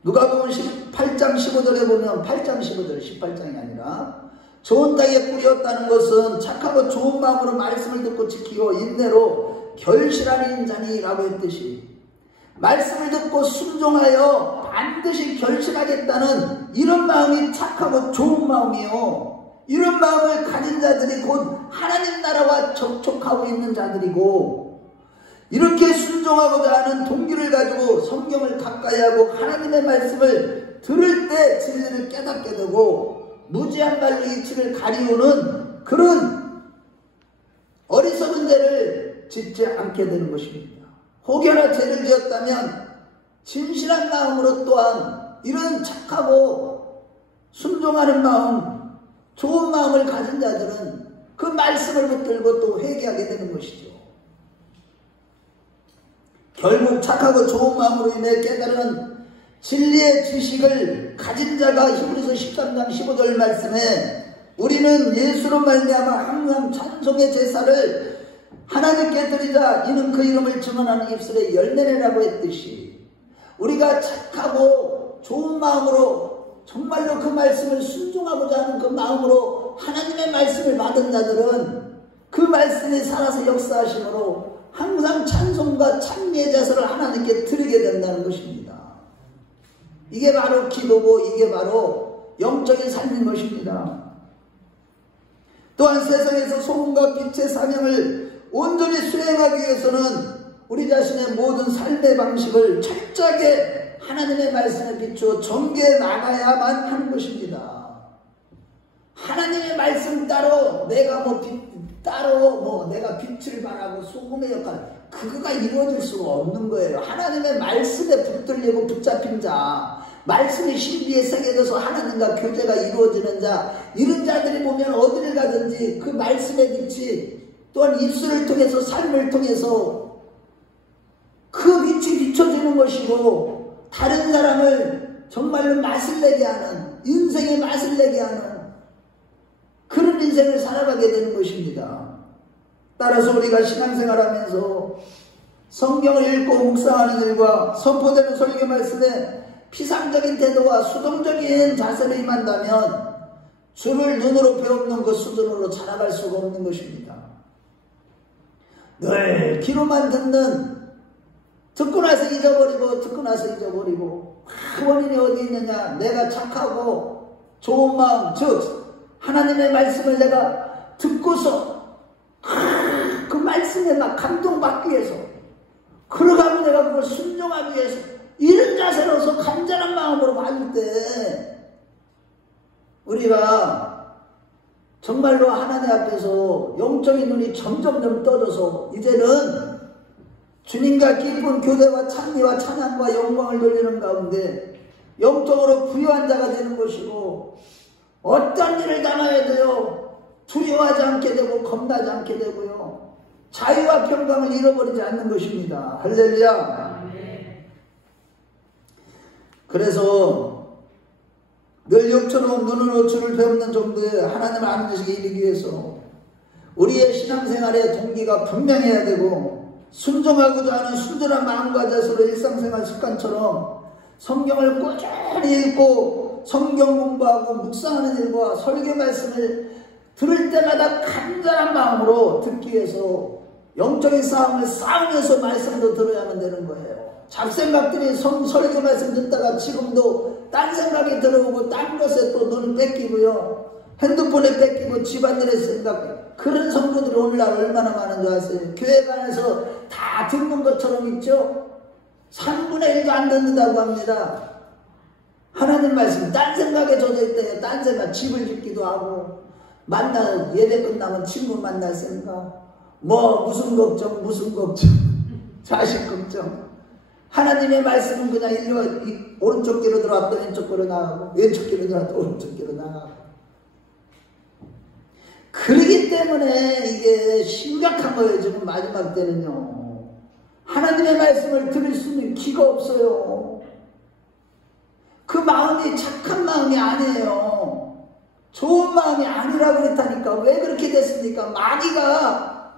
누가복음 8장 15절에 보면 8장 15절 18장이 아니라 좋은 땅에 뿌렸다는 것은 착하고 좋은 마음으로 말씀을 듣고 지키고 인내로 결실하는 자니라고 했듯이 말씀을 듣고 순종하여 반드시 결실하겠다는 이런 마음이 착하고 좋은 마음이요, 이런 마음을 가진 자들이 곧 하나님 나라와 접촉하고 있는 자들이고, 이렇게 순종하고자 하는 동기를 가지고 성경을 가까이 하고 하나님의 말씀을 들을 때 진리를 깨닫게 되고 무지한 말로 이치를 가리우는 그런 어리석은 죄를 짓지 않게 되는 것입니다. 혹여나 죄를 지었다면 진실한 마음으로 또한 이런 착하고 순종하는 마음, 좋은 마음을 가진 자들은 그 말씀을 붙들고 또 회개하게 되는 것이죠. 결국 착하고 좋은 마음으로 인해 깨달은 진리의 지식을 가진 자가 히브리서 13장 15절 말씀에 우리는 예수로 말미암아 항상 찬송의 제사를 하나님께 드리자 이는 그 이름을 증언하는 입술의 열매라고 했듯이 우리가 착하고 좋은 마음으로 정말로 그 말씀을 순종하고자 하는 그 마음으로 하나님의 말씀을 받은 자들은 그 말씀이 살아서 역사하심으로 항상 찬송과 찬미의 제사를 하나님께 드리게 된다는 것입니다. 이게 바로 기도고 이게 바로 영적인 삶인 것입니다. 또한 세상에서 소금과 빛의 사명을 온전히 수행하기 위해서는 우리 자신의 모든 삶의 방식을 철저하게 하나님의 말씀에 비추어 전개해 나가야만 하는 것입니다. 하나님의 말씀 따로 내가 내가 빛을 발하고 소금의 역할 그거가 이루어질 수가 없는 거예요. 하나님의 말씀에 붙들리고 붙잡힌 자, 말씀이 신비에 새겨져서 하나님과 교제가 이루어지는 자, 이런 자들이 보면 어디를 가든지 그 말씀의 빛이 또한 입술을 통해서 삶을 통해서 그 빛이 비춰지는 것이고 다른 사람을 정말로 맛을 내게 하는, 인생의 맛을 내게 하는 그런 인생을 살아가게 되는 것입니다. 따라서 우리가 신앙생활하면서 성경을 읽고 묵상하는 일과 선포되는 설교 말씀에 피상적인 태도와 수동적인 자세로 임한다면 주를 눈으로 배우는 그 수준으로 자라갈 수가 없는 것입니다. 늘 귀로만 듣고 나서 잊어버리고 그 원인이 어디 있느냐? 내가 착하고 좋은 마음, 즉 하나님의 말씀을 내가 듣고서 그 말씀에 막 감동받기 위해서 그러가면 내가 그걸 순종하기 위해서 이런 자세로서 간절한 마음으로 받을 때 우리가 정말로 하나님 앞에서 영적인 눈이 점점점 떠져서 이제는 주님과 깊은 교제와 찬미와 찬양과 영광을 돌리는 가운데 영적으로 부유한 자가 되는 것이고 어떤 일을 당해야 돼요? 두려워하지 않게 되고 겁나지 않게 되고요. 자유와 평강을 잃어버리지 않는 것입니다. 할렐루야. 그래서 늘 욕처럼 눈으로 주를 배우는 정도의 하나님을 아는 지식에 이르기 위해서 우리의 신앙생활의 동기가 분명해야 되고 순종하고자 하는 순전한 마음과 자세로 일상생활 습관처럼 성경을 꾸준히 읽고 성경 공부하고 묵상하는 일과 설교 말씀을 들을 때마다 간절한 마음으로 듣기 위해서 영적인 싸움을 싸우면서 말씀도 들어야만 되는 거예요. 잡생각들이 설교 말씀 듣다가 지금도 딴 생각이 들어오고 딴 것에 또 눈을 뺏기고요. 핸드폰에 뺏기고 집안일에 생각, 그런 성도들이 오늘날 얼마나 많은 줄 아세요? 교회관에서 다 듣는 것처럼 있죠? 3분의 1도 안 듣는다고 합니다. 하나님 말씀 딴 생각에 젖어 있대요. 딴 생각, 집을 짓기도 하고 예배 끝나면 친구 만날 생각, 무슨 걱정 자식 걱정. 하나님의 말씀은 그냥 오른쪽 귀로 들어왔다 왼쪽 귀로 나가고 왼쪽 귀로 들어왔다 오른쪽 귀로 나가고 그러기 때문에 이게 심각한 거예요. 지금 마지막 때는요. 하나님의 말씀을 들을 수 있는 기가 없어요. 그 마음이 착한 마음이 아니에요. 좋은 마음이 아니라고 그랬다니까. 왜 그렇게 됐습니까? 마귀가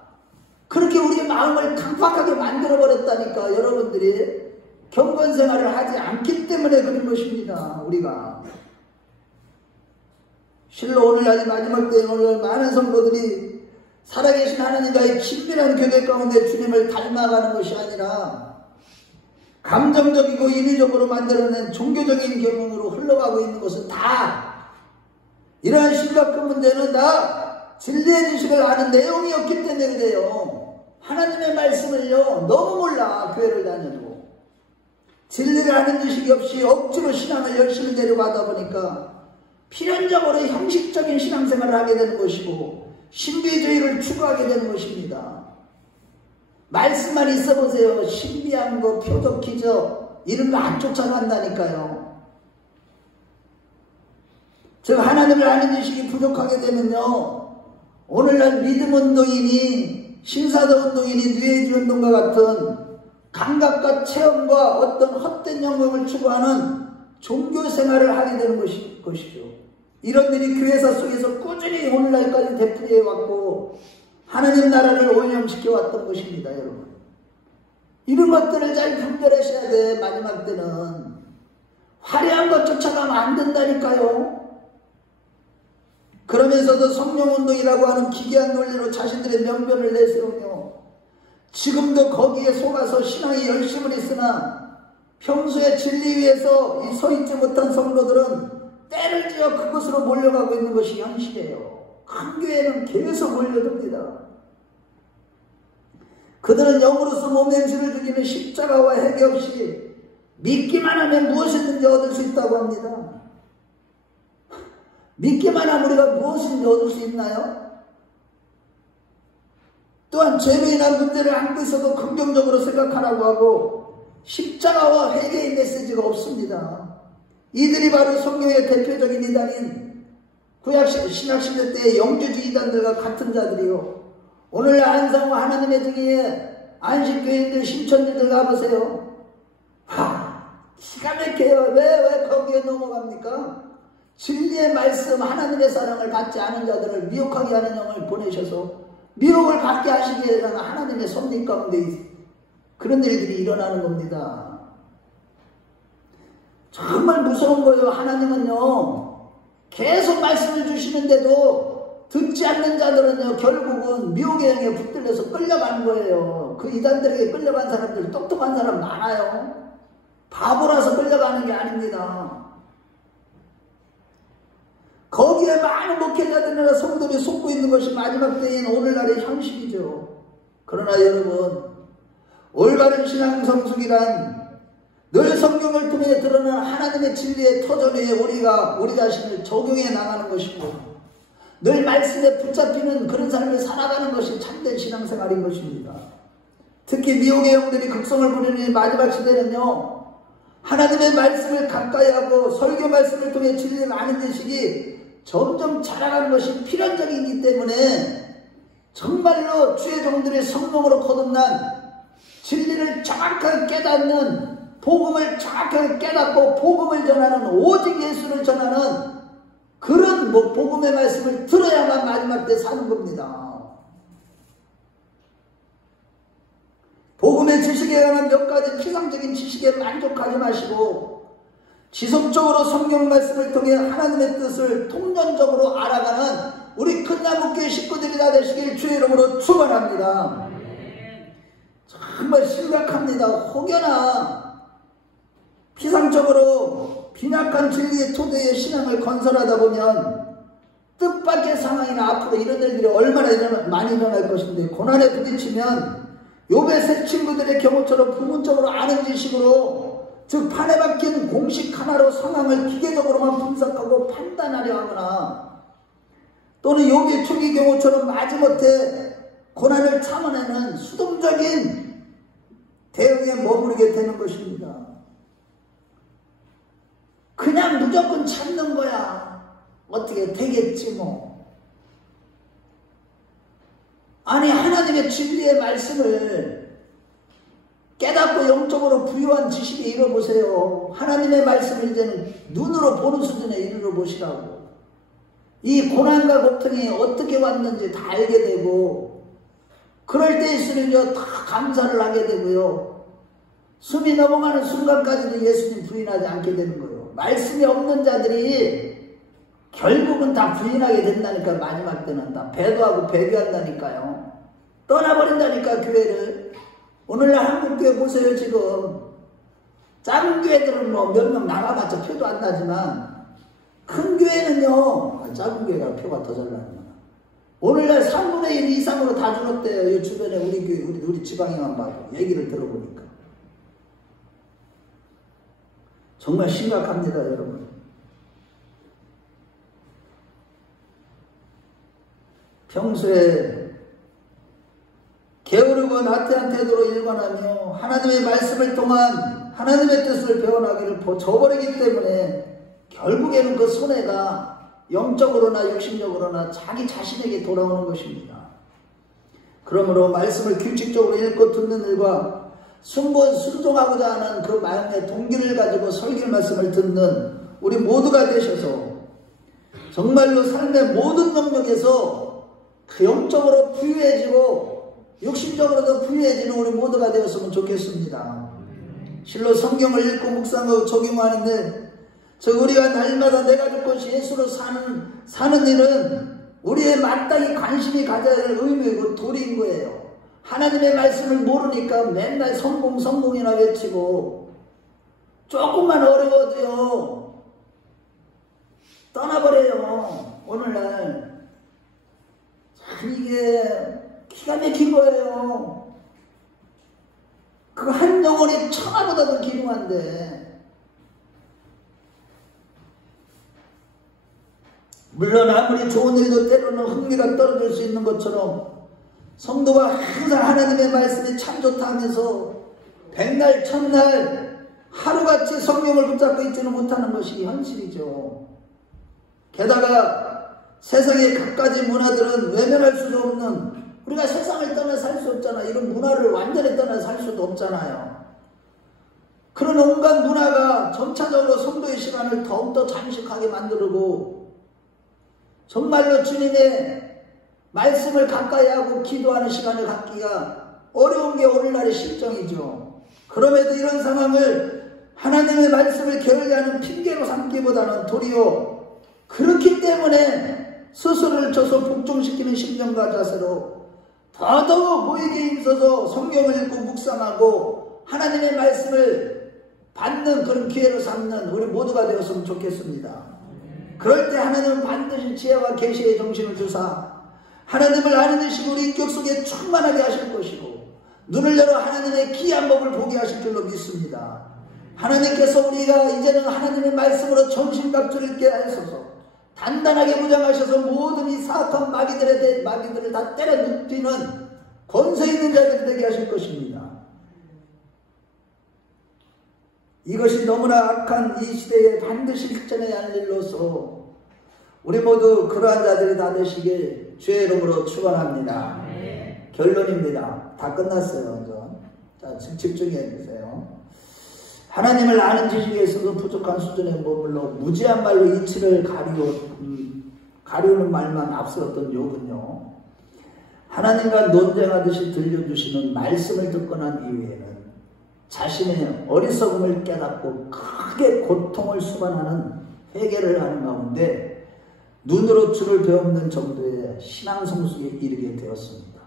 그렇게 우리 마음을 강팍하게 만들어버렸다니까. 여러분들이 경건생활을 하지 않기 때문에 그런 것입니다. 우리가 실로 오늘날 마지막 때에 오늘 많은 성도들이 살아계신 하나님과의 친밀한 교제 가운데 주님을 닮아가는 것이 아니라 감정적이고 인위적으로 만들어낸 종교적인 경험으로 흘러가고 있는 것은 다 이러한 심각한 문제는 다 진리의 지식을 아는 내용이 없기 때문에 그래요. 하나님의 말씀을요 너무 몰라. 교회를 다녀도 진리를 아는 지식이 없이 억지로 신앙을 열심히 데려가다 보니까 필연적으로 형식적인 신앙생활을 하게 되는 것이고 신비주의를 추구하게 되는 것입니다. 말씀만 있어 보세요. 신비한 거, 표적, 기적 이런 거 안 쫓아간다니까요. 즉 하나님을 아는 지식이 부족하게 되면요, 오늘날 믿음 운동이니 신사도 운동이니 뉴에이지 운동과 같은 감각과 체험과 어떤 헛된 영광을 추구하는 종교 생활을 하게 되는 것이죠. 이런 일이 교회사 속에서 꾸준히 오늘날까지 되풀이해 왔고 하나님 나라를 오염시켜 왔던 것입니다. 여러분, 이런 것들을 잘 분별하셔야 돼. 마지막 때는 화려한 것 쫓아가면 안 된다니까요. 그러면서도 성령운동이라고 하는 기괴한 논리로 자신들의 명분을 내세우며 지금도 거기에 속아서 신앙에 열심을 했으나 평소에 진리 위에서 서 있지 못한 성도들은 때를 지어 그곳으로 몰려가고 있는 것이 현실이에요. 큰 교회는 계속 몰려듭니다. 그들은 영으로서 몸 행실을 죽이는 십자가와 해계 없이 믿기만 하면 무엇이든지 얻을 수 있다고 합니다. 믿기만 하면 우리가 무엇인지 얻을 수 있나요? 또한 죄로 인한 문제를 안고 있어도 긍정적으로 생각하라고 하고 십자가와 회개의 메시지가 없습니다. 이들이 바로 성경의 대표적인 이단인 구약 신약시대 때의 영주주의 이단들과 같은 자들이요, 오늘 안상과 하나님의 증인의 안식교인들 신천지들 가보세요. 기가 막혀요. 왜 거기에 넘어갑니까? 진리의 말씀, 하나님의 사랑을 받지 않은 자들을 미혹하게 하는 영을 보내셔서 미혹을 갖게 하시기 위해서는 하나님의 섭리 가운데 그런 일들이 일어나는 겁니다. 정말 무서운 거예요. 하나님은요, 계속 말씀을 주시는데도 듣지 않는 자들은요, 결국은 미혹의 영에 붙들려서 끌려가는 거예요. 그 이단들에게 끌려간 사람들, 똑똑한 사람 많아요. 바보라서 끌려가는 게 아닙니다. 거기에 많은 목회자들이나 성도들이 속고 있는 것이 마지막 때인 오늘날의 현실이죠. 그러나 여러분, 올바른 신앙 성숙이란 늘 성경을 통해 드러난 하나님의 진리의 터전 위에 우리가 우리 자신을 적용해 나가는 것이고 늘 말씀에 붙잡히는 그런 삶을 살아가는 것이 참된 신앙생활인 것입니다. 특히 미혹의 영들이 극성을 부리는 마지막 시대는요, 하나님의 말씀을 가까이 하고 설교 말씀을 통해 진리를 아는 지식이 점점 자라가는 것이 필연적이기 때문에 정말로 주의 종들의 성령으로 거듭난 진리를 정확하게 깨닫는, 복음을 정확하게 깨닫고 복음을 전하는, 오직 예수를 전하는 그런 복음의 말씀을 들어야만 마지막 때 사는 겁니다. 복음의 지식에 관한 몇 가지 피상적인 지식에 만족하지 마시고 지속적으로 성경 말씀을 통해 하나님의 뜻을 통념적으로 알아가는 우리 큰나무교회 식구들이 다 되시길 주의 이름으로 축원합니다. 정말 심각합니다. 혹여나 피상적으로 빈약한 진리의 토대의 신앙을 건설하다 보면 뜻밖의 상황이나 앞으로 이런 일들이 얼마나 많이 일어날 것인데, 고난에 부딪히면 욥의 세 친구들의 경우처럼 부분적으로 아는 지식으로, 즉 판에 박힌 공식 하나로 상황을 기계적으로만 분석하고 판단하려 하거나, 또는 욥의 초기 경우처럼 마지못해 고난을 참아내는 수동적인 대응에 머무르게 되는 것입니다. 그냥 무조건 참는 거야. 어떻게 되겠지 뭐. 아니, 하나님의 진리의 말씀을 깨닫고 영적으로 부유한 지식에 이뤄보세요. 하나님의 말씀을 이제는 눈으로 보는 수준에 이르러 보시라고. 이 고난과 고통이 어떻게 왔는지 다 알게 되고, 그럴 때일수록 다 감사를 하게 되고요, 숨이 넘어가는 순간까지도 예수님 부인하지 않게 되는 거예요. 말씀이 없는 자들이 결국은 다 부인하게 된다니까. 마지막 때는 다 배도하고 배교한다니까요. 떠나버린다니까, 교회를. 오늘날 한국교회 보세요. 지금 작은 교회들은 뭐 몇 명 나가봤자 표도 안 나지만 큰 교회는요, 작은 교회가 표가 더 잘 나요. 오늘날 3분의 1 이상으로 다 줄었대요. 이 주변에 우리 교회, 우리 지방에만 봐도 얘기를 들어보니까. 정말 심각합니다, 여러분. 평소에 게으르고 나태한 태도로 일관하며 하나님의 말씀을 통한 하나님의 뜻을 배워나기를 저버리기 때문에 결국에는 그 손해가 영적으로나 육신적으로나 자기 자신에게 돌아오는 것입니다. 그러므로 말씀을 규칙적으로 읽고 듣는 일과 순종하고자 하는 그 마음의 동기를 가지고 설교 말씀을 듣는 우리 모두가 되셔서 정말로 삶의 모든 영역에서 영적으로 부유해지고 육신적으로도 부유해지는 우리 모두가 되었으면 좋겠습니다. 실로 성경을 읽고 묵상하고 적용하는데 우리가 날마다 내가 죽고 예수로 사는 일은 우리의 마땅히 관심이 가져야 할 의무이고 도리인 거예요. 하나님의 말씀을 모르니까 맨날 성공이나 외치고 조금만 어려워도요 떠나버려요. 오늘날 참 이게 기가 막힌 거예요. 그 한 영혼이 천하보다도 귀중한데, 물론 아무리 좋은 일도 때로는 흥미가 떨어질 수 있는 것처럼 성도가 항상 하나님의 말씀이 참 좋다 하면서 백날 천날 하루같이 성경을 붙잡고 있지는 못하는 것이 현실이죠. 게다가 세상의 갖가지 문화들은 외면할 수도 없는, 우리가 세상을 떠나 살 수 없잖아. 이런 문화를 완전히 떠나 살 수도 없잖아요. 그런 온갖 문화가 점차적으로 성도의 시간을 더욱더 잠식하게 만들고 정말로 주님의 말씀을 가까이 하고 기도하는 시간을 갖기가 어려운 게 오늘날의 실정이죠. 그럼에도 이런 상황을 하나님의 말씀을 게을리하는 핑계로 삼기보다는 도리어 그렇기 때문에 스스로를 쳐서 복종시키는 심정과 자세로 더더욱 모이게 힘써서 성경을 읽고 묵상하고 하나님의 말씀을 받는 그런 기회로 삼는 우리 모두가 되었으면 좋겠습니다. 그럴 때 하나님은 반드시 지혜와 계시의 정신을 주사 하나님을 아는 의식이 우리 인격 속에 충만하게 하실 것이고 눈을 열어 하나님의 기이한 법을 보게 하실 줄로 믿습니다. 하나님께서 우리가 이제는 하나님의 말씀으로 정신갑주를 있게 하셔서 단단하게 무장하셔서 모든 이 사악한 마귀들을 다 때려 눕히는 권세 있는 자들이 되게 하실 것입니다. 이것이 너무나 악한 이 시대에 반드시 실천해야 할 일로서 우리 모두 그러한 자들이 다 되시길 주의 이름으로 축원합니다. 결론입니다. 다 끝났어요. 자, 집중해 주세요. 하나님을 아는 지식에 있어서 부족한 수준에 머물러 무지한 말로 이치를 가리우는 말만 앞서었던 욥은요, 하나님과 논쟁하듯이 들려주시는 말씀을 듣고 난 이후에는 자신의 어리석음을 깨닫고 크게 고통을 수반하는 회개를 하는 가운데 눈으로 주를 배우는 정도의 신앙 성숙에 이르게 되었습니다.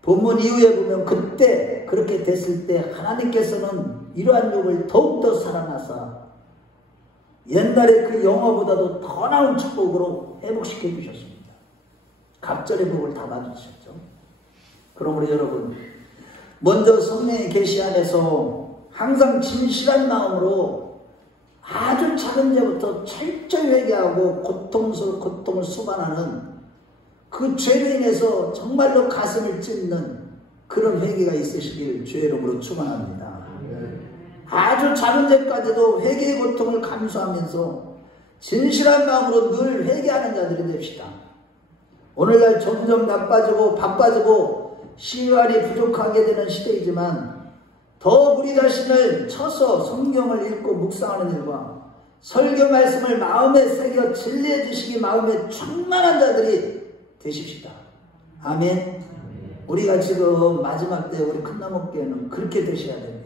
본문 이후에 보면 그때 그렇게 됐을 때 하나님께서는 이러한 욥을 더욱더 살아나사 옛날에 그 영화보다도 더 나은 축복으로 회복시켜 주셨습니다. 갑절의 복을 다 받으셨죠. 그러므로 여러분, 먼저 성령의 계시 안에서 항상 진실한 마음으로 아주 작은 죄부터 철저히 회개하고 고통을 수반하는 그 죄로 인해서 정말로 가슴을 찢는 그런 회개가 있으시길 주의 이름으로 축원합니다. 아주 작은 죄까지도 회개의 고통을 감수하면서 진실한 마음으로 늘 회개하는 자들이 됩시다. 오늘날 점점 나빠지고 바빠지고 시간이 부족하게 되는 시대이지만 더 우리 자신을 쳐서 성경을 읽고 묵상하는 일과 설교 말씀을 마음에 새겨 진리의 지식이 마음에 충만한 자들이 되십시다. 아멘. 우리가 지금 마지막 때 우리 큰나무교회는 그렇게 되셔야 됩니다.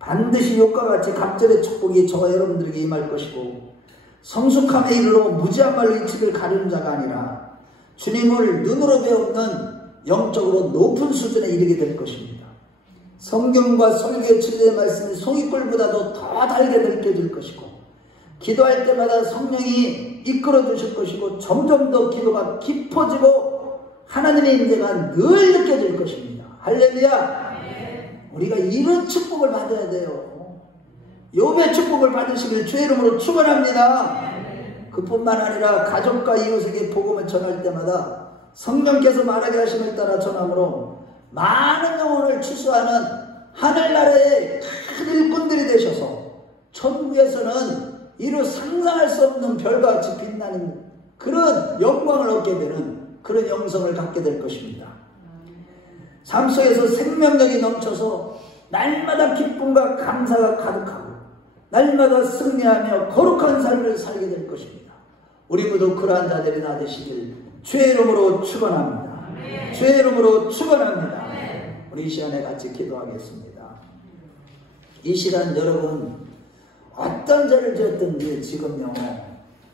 반드시 욥과 같이 갑절의 축복이 저와 여러분들에게 임할 것이고 성숙함에 이르러 무지한 말로 이치를 가리는 자가 아니라 주님을 눈으로 배우는 영적으로 높은 수준에 이르게 될 것입니다. 성경과 설교의 진리의 말씀이 송이꿀보다도 더 달게 느껴질 것이고 기도할 때마다 성령이 이끌어 주실 것이고 점점 더 기도가 깊어지고 하나님의 임재가 늘 느껴질 것입니다. 할렐루야. 우리가 이런 축복을 받아야 돼요. 욥의 축복을 받으시길 주의 이름으로 축원합니다. 그뿐만 아니라 가족과 이웃에게 복음을 전할 때마다 성령께서 말하게 하심을 따라 전함으로 많은 영혼을 추수하는 하늘나라의 큰 일꾼들이 되셔서 천국에서는 이루 상상할 수 없는 별과 같이 빛나는 그런 영광을 얻게 되는 그런 영성을 갖게 될 것입니다. 삶 속에서 생명력이 넘쳐서 날마다 기쁨과 감사가 가득하고 날마다 승리하며 거룩한 삶을 살게 될 것입니다. 우리 모두 그러한 자들이 나 되시길 주의 이름으로 축원합니다. 주의 이름으로 축원합니다. 우리 이 시간에 같이 기도하겠습니다. 이 시간 여러분 어떤 죄를 지었든지 지금요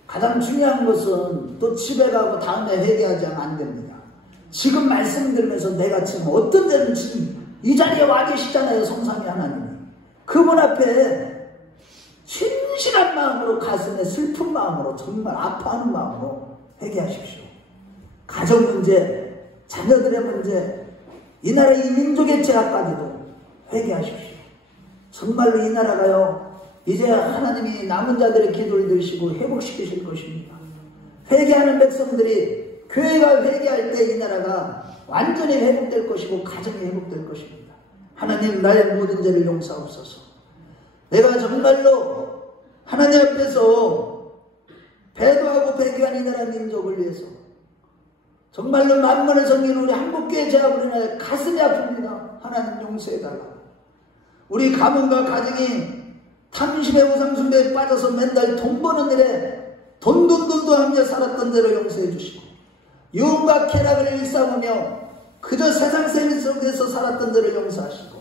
가장 중요한 것은 또 집에 가고 다음에 회개하지 않으면 안 됩니다. 지금 말씀 들으면서 내가 지금 어떤 죄를 지금 이 자리에 와 계시잖아요. 성삼위 하나님이. 그분 앞에 진실한 마음으로 가슴에 슬픈 마음으로 정말 아파하는 마음으로 회개하십시오. 가정 문제, 자녀들의 문제, 이 나라 이 민족의 죄악까지도 회개하십시오. 정말로 이 나라가요 이제 하나님이 남은 자들의 기도를 들으시고 회복시키실 것입니다. 회개하는 백성들이 교회가 회개할 때 이 나라가 완전히 회복될 것이고 가정이 회복될 것입니다. 하나님 나의 모든 죄를 용서하옵소서. 내가 정말로 하나님 앞에서 배도하고 배교한 이 나라 민족을 위해서 정말로 만만을 섬기는 우리 한국교회 제압으로 인하여 가슴이 아픕니다. 하나님 용서해달라고. 우리 가문과 가정이 탐심의 우상숭배에 빠져서 맨날 돈 버는 일에 돈돈돈도 하며 살았던 대로 용서해 주시고 유흥과 쾌락을 일삼으며 그저 세상 세계 속에서 살았던 대로 용서하시고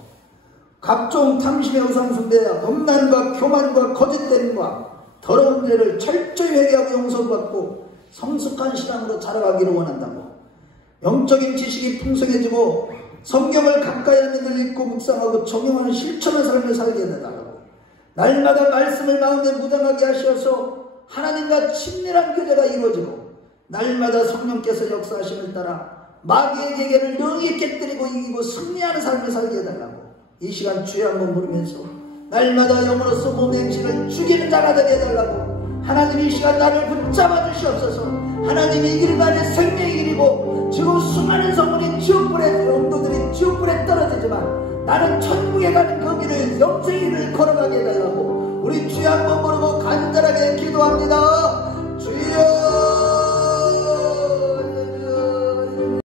각종 탐심의 우상숭배와 음란과 교만과 거짓됨과 더러운 죄를 철저히 회개하고 용서받고 성숙한 신앙으로 자라가기를 원한다고. 영적인 지식이 풍성해지고 성경을 가까이 하는 읽고 묵상하고 적용하는 실천의 삶을 살게 해달라고. 날마다 말씀을 마음에 묻어나게 하셔서 하나님과 친밀한 교제가 이루어지고 날마다 성령께서 역사하심을 따라 마귀의 계계를 능히 깨뜨리고 이기고 승리하는 삶을 살게 해달라고. 이 시간 주여 한번 부르면서 날마다 영으로서 몸의 행실을 죽이는 자가 되게 해달라고. 하나님 이 시간 나를 붙잡아 주시옵소서. 하나님 이 길이 나의 생명의 길이고 지금 수많은 성문이 지옥불에 영도들이 지옥불에 떨어지지만 나는 천국에 가는 그 길을 영생의 길을 걸어가게 해달라고. 우리 주여 한번 부르고 간절하게 기도합니다.